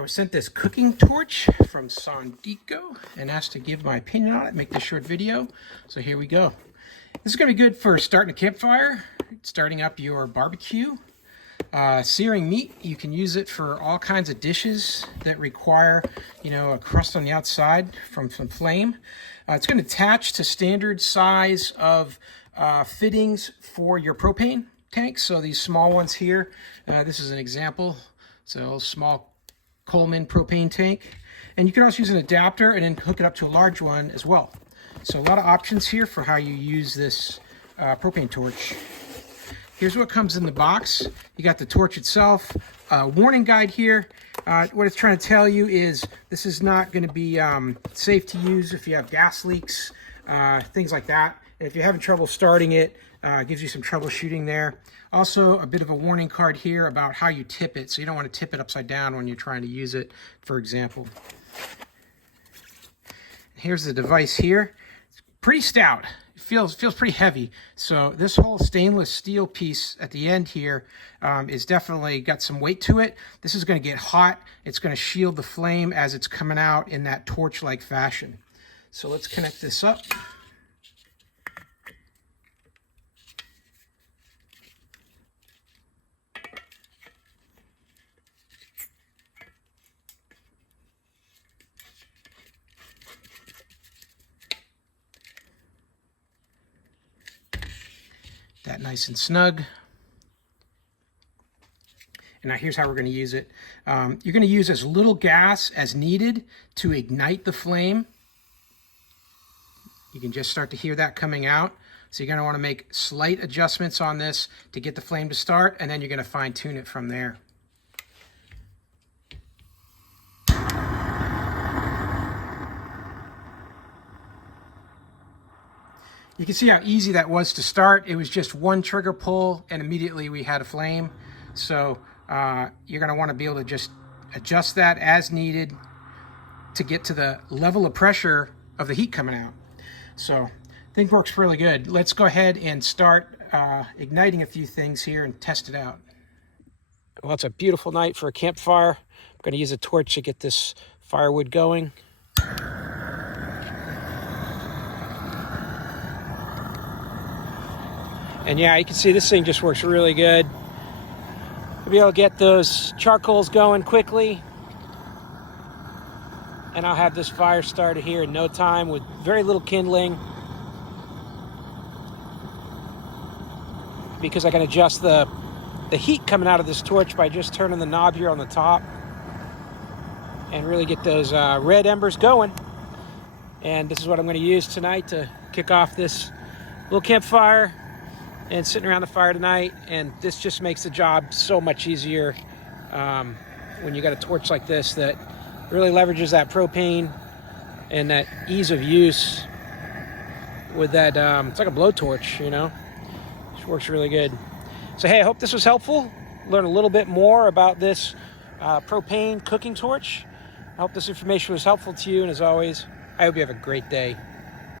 I was sent this cooking torch from Sondiko and asked to give my opinion on it, make this short video. So here we go. This is going to be good for starting a campfire, starting up your barbecue, searing meat. You can use it for all kinds of dishes that require, a crust on the outside from some flame. It's going to attach to standard size of fittings for your propane tanks. So these small ones here, this is an example. So small Coleman propane tank, and you can also use an adapter and then hook it up to a large one as well. So a lot of options here for how you use this propane torch. Here's what comes in the box. You got the torch itself, a warning guide here. What it's trying to tell you is this is not going to be safe to use if you have gas leaks, things like that. And if you're having trouble starting it, gives you some troubleshooting there. Also, a bit of a warning card here about how you tip it. So you don't want to tip it upside down when you're trying to use it, for example. Here's the device here. It's pretty stout. It feels pretty heavy. So this whole stainless steel piece at the end here is definitely got some weight to it. This is going to get hot. It's going to shield the flame as it's coming out in that torch-like fashion. So let's connect this up. That nice and snug. And now here's how we're going to use it. You're going to use as little gas as needed to ignite the flame. You can just start to hear that coming out. So you're going to want to make slight adjustments on this to get the flame to start, and then you're going to fine tune it from there. You can see how easy that was to start. It was just one trigger pull and immediately we had a flame. So you're going to want to be able to just adjust that as needed to get to the level of pressure of the heat coming out. So I think it works really good. Let's go ahead and start igniting a few things here and test it out. Well, it's a beautiful night for a campfire. I'm going to use a torch to get this firewood going. And yeah, you can see this thing just works really good. We'll be able to get those charcoals going quickly. And I'll have this fire started here in no time with very little kindling. Because I can adjust the heat coming out of this torch by just turning the knob here on the top. And really get those red embers going. And this is what I'm going to use tonight to kick off this little campfire. And sitting around the fire tonight, and this just makes the job so much easier when you got a torch like this that really leverages that propane and that ease of use with that, it's like a blowtorch, It works really good. So hey, I hope this was helpful. Learn a little bit more about this propane cooking torch. I hope this information was helpful to you, and as always, I hope you have a great day.